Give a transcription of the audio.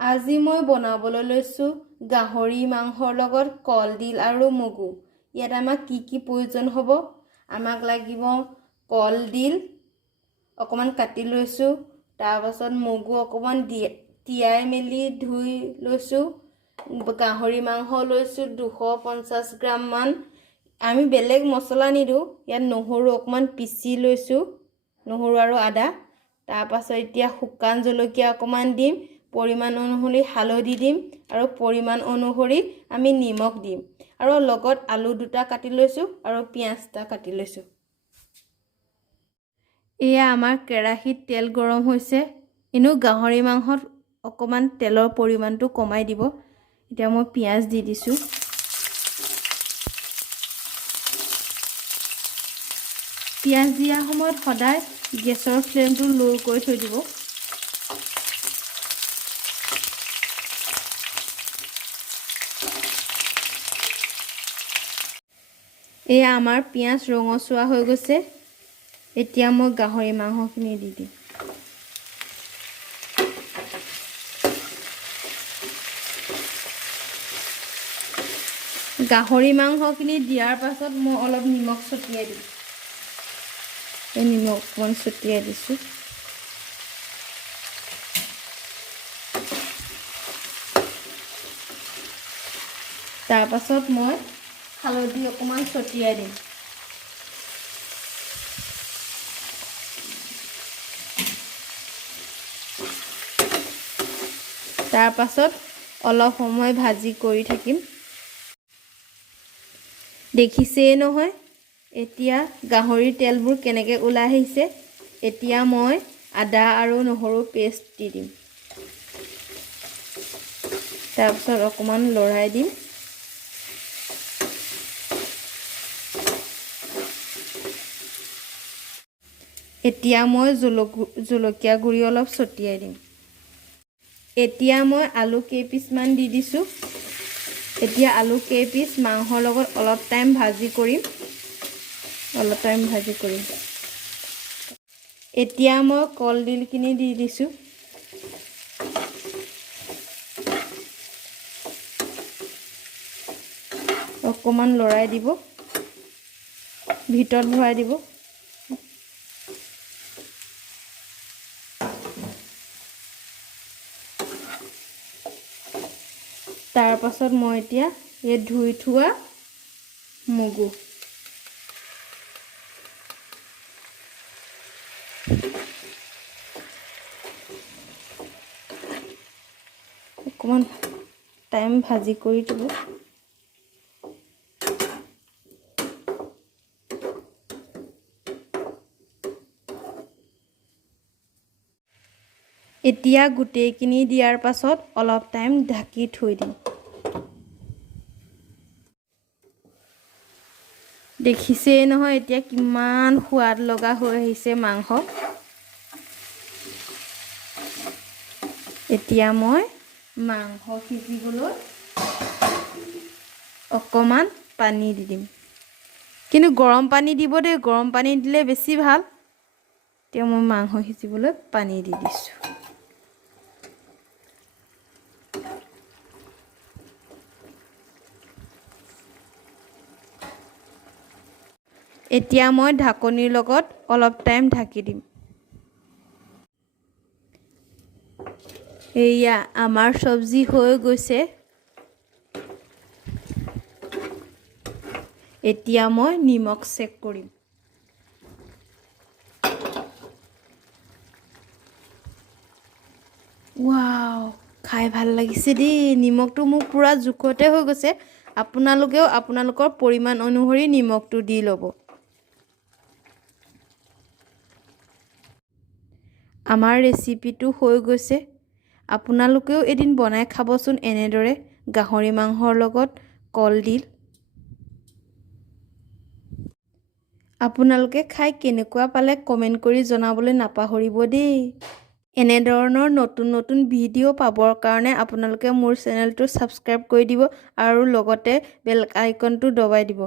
আজি মই বনাবলৈ লৈছো গাহৰি মাংসৰ লগত কলডিল আৰু মগু। ইয়াত আমাক কি প্ৰয়োজন হ'ব? আমাক লাগিব কলডিল অকমান কাটি লৈছো, তাৰ পাছত মগু অকমান তিয়াই মেলি ধুই লৈছো, গাহৰি মাংস লৈছো 250 গ্ৰাম মান। আমি বেলেগ মছলা নিদো, ইয়াত নহৰু অকমান পিচি লৈছো, নহৰু আৰু আদা। তাৰ পাছত এতিয়া শুকান জলকীয়া অকমান দিম, পৰিমাণ অনুসৰি হালধি দিম আৰু পৰিমাণ অনুসৰি আমি নিমখ দিম আৰু লগত আলু দুটা কাটি লৈছো আৰু পিয়াজ এটা কাটি লৈছো। এয়া আমাৰ কেৰাহীত তেল গৰম হৈছে। ইনো গাহৰি মাংসত অকমান তেলৰ পৰিমাণটো কমাই দিব। এতিয়া মই পিয়াজ দি দিছো। পিয়াজ দিয়া সময়ত সদায় গেছৰ ফ্লেমটো লো কৰি থৈ দিব। এয়া আমাৰ পিয়াজ ৰঙচুৱা হৈ গৈছে। এতিয়া মই গাহৰি মাংসখিনি দি দিম। গাহৰি মাংসখিনি দিয়াৰ পাছত মই অলপ নিমখ ছটিয়াই দিম। এই নিমখ অকণমান ছটিয়াই দিছোঁ। তাৰ পাছত মই হালধি অকণমান ছটিয়াই দিম। তাৰ পাছত অলপ সময় ভাজি কৰি থাকিম। দেখিছেই নহয় এতিয়া গাহৰিৰ তেলবোৰ কেনেকৈ ওলাই আহিছে। এতিয়া মই আদা আৰু নহৰু পেষ্ট দি দিম। তাৰ পাছত অকণমান লৰাই দিম। এতিয়া মই জলকীয়া গুড়ি অলপ ছটিয়াই দিম। এতিয়া মই আলু কেইপিচমান দি দিছোঁ। এতিয়া আলু কেইপিচ মাংসৰ লগত অলপ টাইম ভাজি কৰিম। এতিয়া মই কলডিলখিনি দি দিছোঁ। অকণমান লৰাই দিব, ভিতৰত ভৰাই দিব। তাৰ পাছত মই এতিয়া এই ধুই থোৱা মগু অকণমান টাইম ভাজি কৰি দিব। এতিয়া গোটেইখিনি দিয়াৰ পাছত অলপ টাইম ঢাকি থৈ দিম। দেখিছেই নহয় এতিয়া কিমান সোৱাদ লগা হৈ আহিছে মাংস। এতিয়া মই মাংস সিজিবলৈ অকণমান পানী দি দিম, কিন্তু গৰম পানী দিব দেই, গৰম পানী দিলে বেছি ভাল। এতিয়া মই মাংস সিজিবলৈ পানী দি দিছোঁ। এতিয়া মই ঢাকনিৰ লগত অলপ টাইম ঢাকি দিম। এয়া আমাৰ চব্জি হৈ গৈছে। এতিয়া মই নিমখ চেক কৰিম। ৱাও, খাই ভাল লাগিছে দেই। নিমখটো মোৰ পুৰা জোখতে হৈ গৈছে। আপোনালোকেও আপোনালোকৰ পৰিমাণ অনুসৰি নিমখটো দি ল'ব। আমাৰ ৰেচিপিটো হৈ গৈছে। আপোনালোকেও এদিন বনাই খাবচোন এনেদৰে গাহৰি মাংসৰ লগত কলডিল। আপোনালোকে খাই কেনেকুৱা পালে কমেণ্ট কৰি জনাবলৈ নাপাহৰিব দেই। এনেধৰণৰ নতুন ভিডিঅ' পাবৰ কাৰণে আপোনালোকে মোৰ চেনেলটো ছাবস্ক্ৰাইব কৰি দিব আৰু লগতে বেল আইকনটো দবাই দিব।